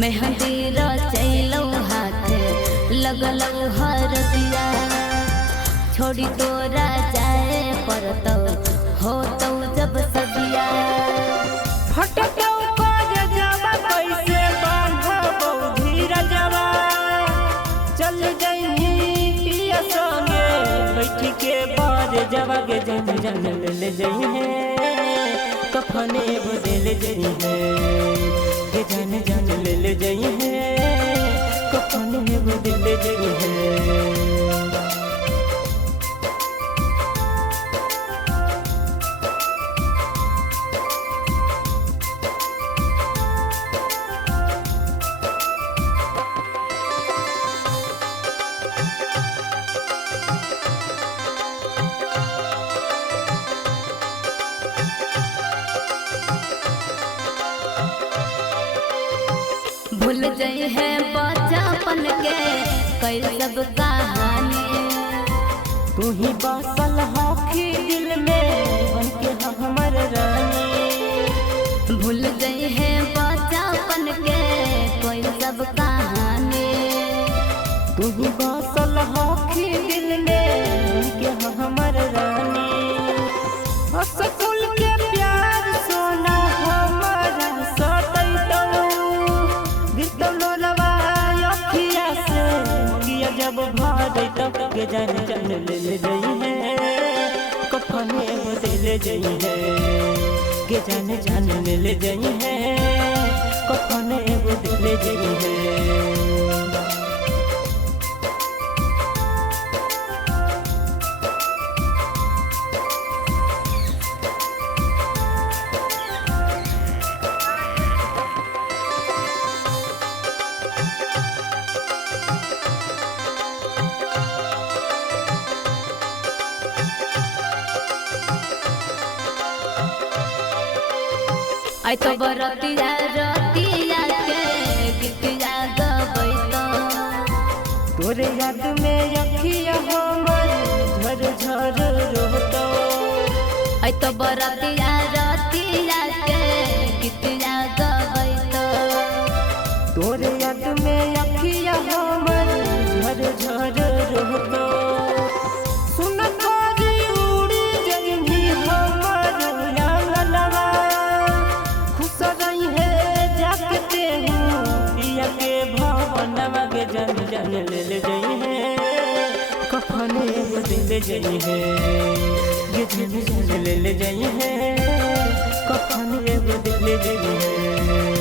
मेहंदी रचैलौ हाथे लगलौ हरदिया छोड़ी तोरा जाए परतौ होतौ जब सदिया फटकौ कर जावा कैसे बांधबौ धीरजवा चल जइनी पिया संगे बैठ के बाज जवा के जन जन ले जई है कफने बदल जई है के जन जन ले जई है कफने बदल जई है। भूल जाई है बचपन के कई सब कहानी तू ही बसल हखी दिल में बन के हमर रानी भूल जाई है बचपन के कोई सब कहानी तू ही बसल हखी दिल में बन के हमर रानी स्कूल के प्यार सोना हमारा सतैतौ गिरतौ लवाय अखिया से मंगिया जब भरतौ के जान जान ले जई है कफने बदल जई है के जान जान ले जई है कफने बदल जई है। आई तो बरतिया रतिया के गीतिया गबैतो तोरे याद में अखिया हमर झर झर रोतो आई तो बरतिया रतिया के गीतिया गबैतो तोरे याद में अखिया हमर झर झर रोतो सुन तोरी उड़ी जइनी हमर आंगनवा खुश रही है जागते हूँ पिया के भवनवा के जन जन ले जई है कफने बदल जई है ये जन जन ले जई है कफने बदल जई है।